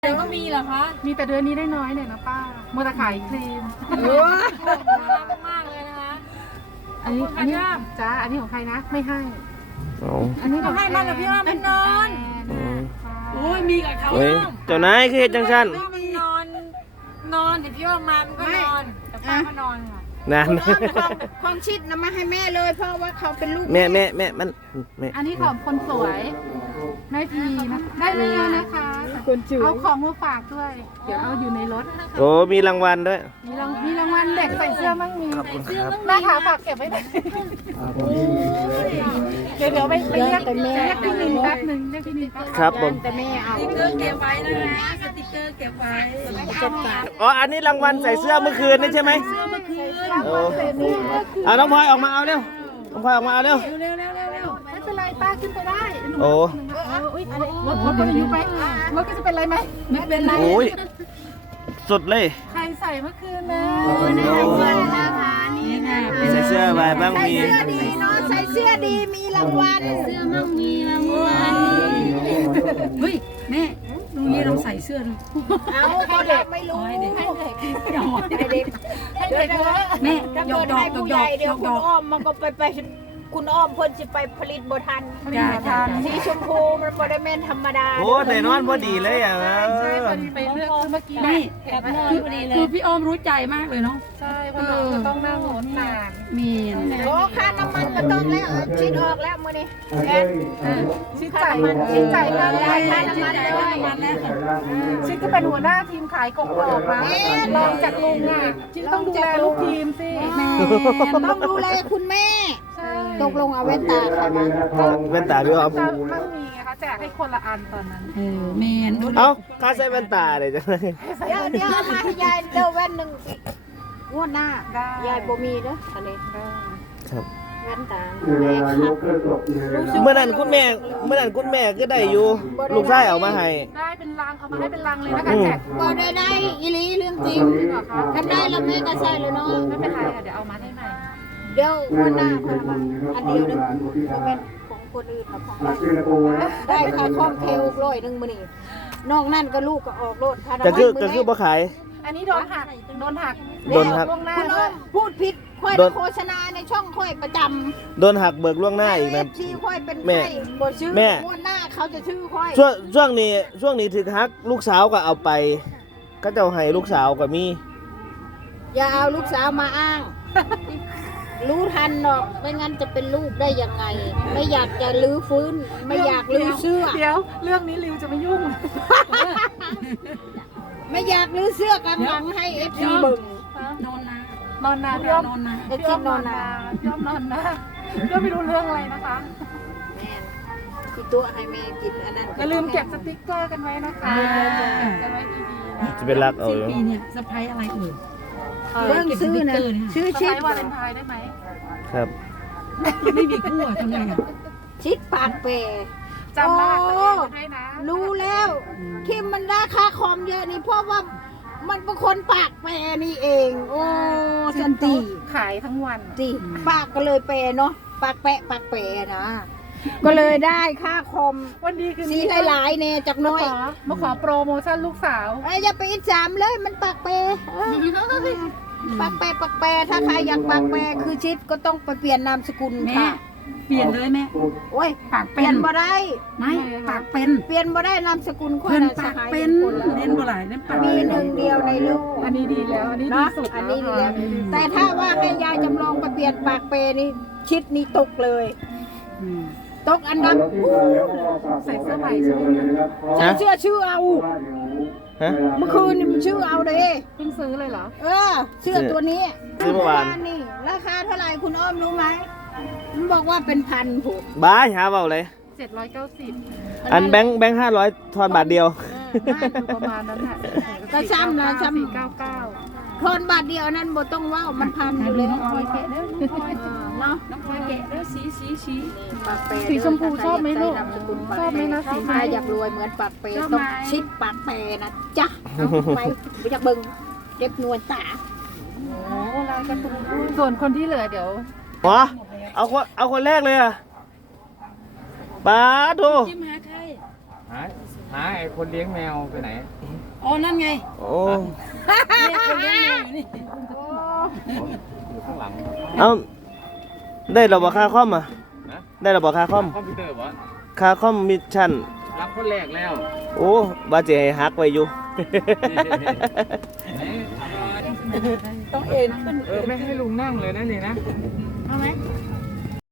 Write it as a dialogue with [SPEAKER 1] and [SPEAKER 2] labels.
[SPEAKER 1] แต่ก็มีเหรอคะ
[SPEAKER 2] มีแต่เดือนนี้ได้น้อยหน่อยนะป้ามัวแต่ขายครีม
[SPEAKER 1] น่ารักมากเลยนะคะ
[SPEAKER 2] อันนี้จ้าอันนี้ของใครนะไม่ให้
[SPEAKER 1] อันนี้ก็ให้มากับพี่อ้อมเป็นนอนโอ้ยมีกับเขา
[SPEAKER 3] เฮ้ยเจ้านายคือเฮ็ดจังซั่น
[SPEAKER 1] มันนอนเดี๋ยวพี่อ้อมมามันก็นอนแต่ป้าก็นอนค่ะ
[SPEAKER 3] นั่น
[SPEAKER 4] ความชิดนะมาให้แม่เลยเพราะว่าเขาเป็นลูก
[SPEAKER 3] แม่มันแม่
[SPEAKER 2] อันนี้ของคนสวยแม่พีนะได้ไม่เยอะนะคะเอาของมาฝากด้วยเดี๋ยวเอาอยู่ในรถ
[SPEAKER 3] โอ้มีรางวัลด้วย
[SPEAKER 2] มีรางวัลเด็กใส่เสื้อมั่งมี
[SPEAKER 3] ขอบคุณครับ
[SPEAKER 2] แม่ขาฝากเก็บไว้หน่อยเดี๋ยวไปเรียกพี่นินแป๊บนึงเรียกพี่นินแป๊บ
[SPEAKER 3] ครับผม
[SPEAKER 4] แต่แม่เอา
[SPEAKER 1] สติ๊กเกอร์เก็บไว้นะคะสติ๊กเกอร์เก็บไว้
[SPEAKER 3] อ๋ออันนี้รางวัลใส่เสื้อเมื่อคืนนี่ใช่ไหมโอ้เอาน้องพลอยออกมาเอาเร็วน้องพลอยออกมาเอาเร็ว
[SPEAKER 1] เร็ว
[SPEAKER 2] ไม่เป็นไรป้าขึ้นไปได้
[SPEAKER 3] โอ้
[SPEAKER 2] รถมันอยู่ไปรถก็จะเป็นไรไหม
[SPEAKER 1] ไม่เป็นไร
[SPEAKER 3] โอ้ยสุดเลย
[SPEAKER 2] ใครใส่เมื่อคืนนะ
[SPEAKER 1] นี่ค่ะ
[SPEAKER 3] ใส่เสื้อไปบ้าง
[SPEAKER 4] ใส่
[SPEAKER 3] มี
[SPEAKER 4] เสื้อดีเนาะใส่เสื้อดีมีรางวัล
[SPEAKER 1] เสื้อมั่งมีรางวัลเฮ้ยแม่ดูนี่เราใส่เสื้อดู
[SPEAKER 4] เอาเขาเด็กไม่รู้
[SPEAKER 1] ให้เด็ก
[SPEAKER 4] ให้เด็ก
[SPEAKER 1] หยอด
[SPEAKER 4] ให้เด็ก
[SPEAKER 2] ให้เด็กเลย
[SPEAKER 1] แม่
[SPEAKER 4] ถ้า
[SPEAKER 1] หยอ
[SPEAKER 4] เกิ
[SPEAKER 1] ด
[SPEAKER 4] ด
[SPEAKER 1] ดอ
[SPEAKER 4] ให้
[SPEAKER 1] ก
[SPEAKER 4] ผู้
[SPEAKER 1] ห
[SPEAKER 4] ให
[SPEAKER 1] ยอ
[SPEAKER 4] ญ่
[SPEAKER 1] ด
[SPEAKER 4] เดี๋ยวคุณอ้อมมันก็ไปคุณอ้อมเพิ่นสิไปผลิตบ่ทัน
[SPEAKER 1] จ้า
[SPEAKER 4] สีชมพูมันบ่ได้แม่นธรรมดา
[SPEAKER 3] โอ้แต่นอนพอดีเลยอ่ะ
[SPEAKER 2] ใช่พอดีไปเลือกเมื่อกี้
[SPEAKER 1] นี่
[SPEAKER 2] กับนอน
[SPEAKER 1] คือพี่อ้อมรู้ใจมากเลยเนาะ
[SPEAKER 2] ใช่เพราะน้องจะต้องนั่งรถนาน
[SPEAKER 1] มีน
[SPEAKER 4] โอ้ค่าน้ำมันก็ต้องแล้วชิดออกแล้วมื้อนี้แอน
[SPEAKER 2] ชิดใจกัน
[SPEAKER 4] ได้ค่าน้ำมัน
[SPEAKER 1] ใจ
[SPEAKER 4] เลย
[SPEAKER 1] ว่ามันแล้ว
[SPEAKER 2] ชิดก็เป็นหัวหน้าทีมขายกงกอกนะลองจากลุงอ่ะชิดต้องดูแลลูกทีมสิ
[SPEAKER 4] ต้องดูแลคุณแม่
[SPEAKER 2] ใช่
[SPEAKER 4] ตกลงเอาแว่นตาค่ะมา
[SPEAKER 3] แว่นตาพี่อ้อม
[SPEAKER 2] จะมั่งมีนะคะแจกให้คนละอันตอนนั้น
[SPEAKER 1] เมน
[SPEAKER 3] เอ้าข้าใส่แว่นตาเลยจังเลย
[SPEAKER 4] เดี๋ยวเอามาให้ยายเด้อแว่นหนึ่งงวดหน้า
[SPEAKER 2] ได้
[SPEAKER 4] ยายบ่มีเด้ออันนี้
[SPEAKER 3] ครับ
[SPEAKER 4] แว่นตาแม่ครับ
[SPEAKER 3] เมื่อนั้นคุณแม่ก็ได้อยู่ลูกชายเอามาให้
[SPEAKER 2] ได้เป็นลังเอามาให้เป็นลังเลยนะคะแจก
[SPEAKER 4] บ่ได้อีหลีเรื่องจริง
[SPEAKER 2] เหรอคะ
[SPEAKER 4] ถ้าได้แล้วแม่ก็ใส่เลยเนาะ
[SPEAKER 2] ไม่เป็นไรค่ะเดี๋ยวเอามาให้ใหม่
[SPEAKER 4] เดี๋ยวงวดหน้าพามาอันเดียวเด้อบ่แม่นของคนอื่นนะของเราได้ค่าคอมเทล100มื้อนี้นอกนั้นก็ลูกก็ออกโลดค่าน้ำ
[SPEAKER 3] ก็
[SPEAKER 4] มัน
[SPEAKER 3] คือ
[SPEAKER 4] มื้
[SPEAKER 3] ก็
[SPEAKER 4] อ
[SPEAKER 3] คือบ่ขาย
[SPEAKER 2] อันนี้โดนหัก
[SPEAKER 3] โดนหัก
[SPEAKER 2] ล่วงหน้า
[SPEAKER 4] คุณ
[SPEAKER 2] ด้
[SPEAKER 4] อ้
[SPEAKER 2] ว
[SPEAKER 4] อย มพูดผิดค่อยโฆษณาในช่องค่อยประจำ
[SPEAKER 3] โดนหักเบิกล่วงหน้าอีกนะ
[SPEAKER 4] ที่ค่อยเป็น
[SPEAKER 3] แม่
[SPEAKER 4] ไข้บ่ชื่อ
[SPEAKER 3] แม่
[SPEAKER 4] งวดหน้าเขาจะชื่อค่อย
[SPEAKER 3] ช่วงนี้ถึกฮักลูกสาวก็เอาไป ก็เจ้าให้ลูกสาวก็มี
[SPEAKER 4] อย่าเอาลูกสาวมาอ้าง รู้ทันหรอกไม่งั้นจะเป็นลูกได้ยังไง ไม่อยากจะลื้อฟื้น ไม่อยากลื้อเสื้อ
[SPEAKER 2] เดี๋ยวเรื่องนี้ริวจะไม่ยุ่ง
[SPEAKER 4] ไม่อยากลื้อเสื้อกางหลังให้เอฟซีเบิ่ง
[SPEAKER 1] นอนนะ
[SPEAKER 2] นอนนาพี่อ้อม
[SPEAKER 1] นอนนะ
[SPEAKER 4] เอฟซีนอนนา
[SPEAKER 2] พี่อ้อมนอนนาพี่อ้อมไม่รู้เรื่องอะไรนะคะ
[SPEAKER 4] แม่นที่ตัวให้แม่กินอันนั้น
[SPEAKER 2] อย่าลืมเก็บสติ๊กเกอร์กันไว้นะคะเก็บกันไว้ดีๆนะ
[SPEAKER 3] จะเป็นรักเอา
[SPEAKER 1] สิ้น
[SPEAKER 3] อยู่
[SPEAKER 1] ปีเนี่ยสะพายอะไรเอ่ย
[SPEAKER 4] เบิ่งซื้อนะชื่อ
[SPEAKER 2] ชิ
[SPEAKER 4] ชิ
[SPEAKER 2] ด
[SPEAKER 4] ด
[SPEAKER 2] วาเลนไทน์ได้ไหม
[SPEAKER 3] ครับ
[SPEAKER 1] ไม่มีคู่อะทำไงอะ
[SPEAKER 4] ชิดปากเปร
[SPEAKER 2] จำรหัสตัวเองไว้ด้วยนะ
[SPEAKER 4] รู้แล้วที่มันราคาคอมเยอะนี่เพราะว่ามันเป็นคนปากแปรนี่เอง โอ้สันติ
[SPEAKER 2] ขายทั้งวัน
[SPEAKER 4] ติปากก็เลยแปรเนาะปากแปะปากแปรนะ ก็เลยได้ค่าคอม
[SPEAKER 2] วันดีคืน
[SPEAKER 4] สี
[SPEAKER 2] นี้
[SPEAKER 4] หลายๆเนี่ยจากน้อย
[SPEAKER 2] มาขอโปรโมชั่นลูกสาว
[SPEAKER 4] ไอ้อย่าไปอิจฉามเลยมันปากแปรเออปากแปรปากแปรถ้าใครอยากปากแปรคือชิดก็ต้องไปเปลี่ยนนามสกุล
[SPEAKER 1] แม่
[SPEAKER 4] ค่ะ
[SPEAKER 1] เปลี่ยนเลยแม่
[SPEAKER 4] โอ้ย
[SPEAKER 1] ปาก
[SPEAKER 4] เป
[SPEAKER 1] เป็
[SPEAKER 4] ลี่ย
[SPEAKER 1] น
[SPEAKER 4] นบ่ได้
[SPEAKER 1] ไม่ปากเป็น
[SPEAKER 4] เปลี่ยนบ่ได้นามสกุลคน
[SPEAKER 1] เพื่อน
[SPEAKER 4] ละส
[SPEAKER 1] ปาก
[SPEAKER 4] หาย
[SPEAKER 1] เป็น
[SPEAKER 4] คนละ
[SPEAKER 1] เล่นบ่หลายเล่นปาก
[SPEAKER 4] มีหนึ่งเดียวในโลก
[SPEAKER 2] อันนี้ดีแล้วอันนี้ดี
[SPEAKER 4] เนาะ
[SPEAKER 2] สุด
[SPEAKER 4] อันนี้ดีแล้วแต่ถ้าว่าให้ยายจำลองไปเปลี่ยนปากเปรนี่ชิดนี่ตกเลย
[SPEAKER 1] อืม
[SPEAKER 4] ตกอันดับ
[SPEAKER 2] ใส่เสื้อใหม่ใช่ไหมเนี่ย
[SPEAKER 4] ใส่เสื้อชื่อเอา
[SPEAKER 3] ฮะ
[SPEAKER 4] เมื่อคืนนี่มันชื่อเอาเด้
[SPEAKER 2] เพิ่งซื้อเลยเหรอ
[SPEAKER 4] เออเสื้อตัวนี้
[SPEAKER 3] ซื้อเมื่อวาน
[SPEAKER 4] นี่ราคาเท่าไหร่คุณอ้อมรู้ไหมมันบอกว่าเป็นพันผูก
[SPEAKER 3] บ้าหาเบาเลย
[SPEAKER 2] 790
[SPEAKER 3] อันแบงค์500ทอนบาทเดียว
[SPEAKER 2] น่าจะประมาณนั้นแหละ
[SPEAKER 4] ก็ซ้ำนะซ้ำ
[SPEAKER 2] 499
[SPEAKER 4] ทอนบาทเดียวนั้นบ่ต้องว่าวมันพันอยู่แล้ว
[SPEAKER 1] น้องพลอยแกะเด้อน้องพลอย
[SPEAKER 4] เนาะ
[SPEAKER 1] น้องพลอยแกะเด้อสี
[SPEAKER 4] ปากเปร
[SPEAKER 2] สีชมพูชอบไหมลูก
[SPEAKER 4] ใส่นามสกุลปาก
[SPEAKER 2] ชอบไหมนะสี
[SPEAKER 4] ถ้าอยากรวยเหมือนปากเปรต้องชิดปากเปรนะจ๊ะเอาไปไปอยากเบิ่งเก็บนวลตา
[SPEAKER 2] โอ้ลายการ์ตูนด้วยส่วนคนที่เหลือเดี๋ยว
[SPEAKER 3] หมอเอาคนแรกเลยอ่ะป้าดู
[SPEAKER 1] จิ้มหาใคร
[SPEAKER 5] หาไอ้คนเลี้ยงแมวไปไหน
[SPEAKER 1] อนั่นไง
[SPEAKER 3] โอ้
[SPEAKER 1] เนี่ยคนเลี้ยงแมวอยู่นี่
[SPEAKER 3] เอาได้ระบบค่าคอมอ่ะได้ระบบค่าคอม
[SPEAKER 5] คอมพิวเตอร์วะ
[SPEAKER 3] ค่าคอมมิชชั่น
[SPEAKER 5] รับคนแรกแล้ว
[SPEAKER 3] โอ้บาเจให้ฮักไว้อยู่
[SPEAKER 4] ต้องเอ็นขึ้น
[SPEAKER 5] ไม่ให้ลุงนั่งเลยนะนี่นะ
[SPEAKER 2] เอาไหม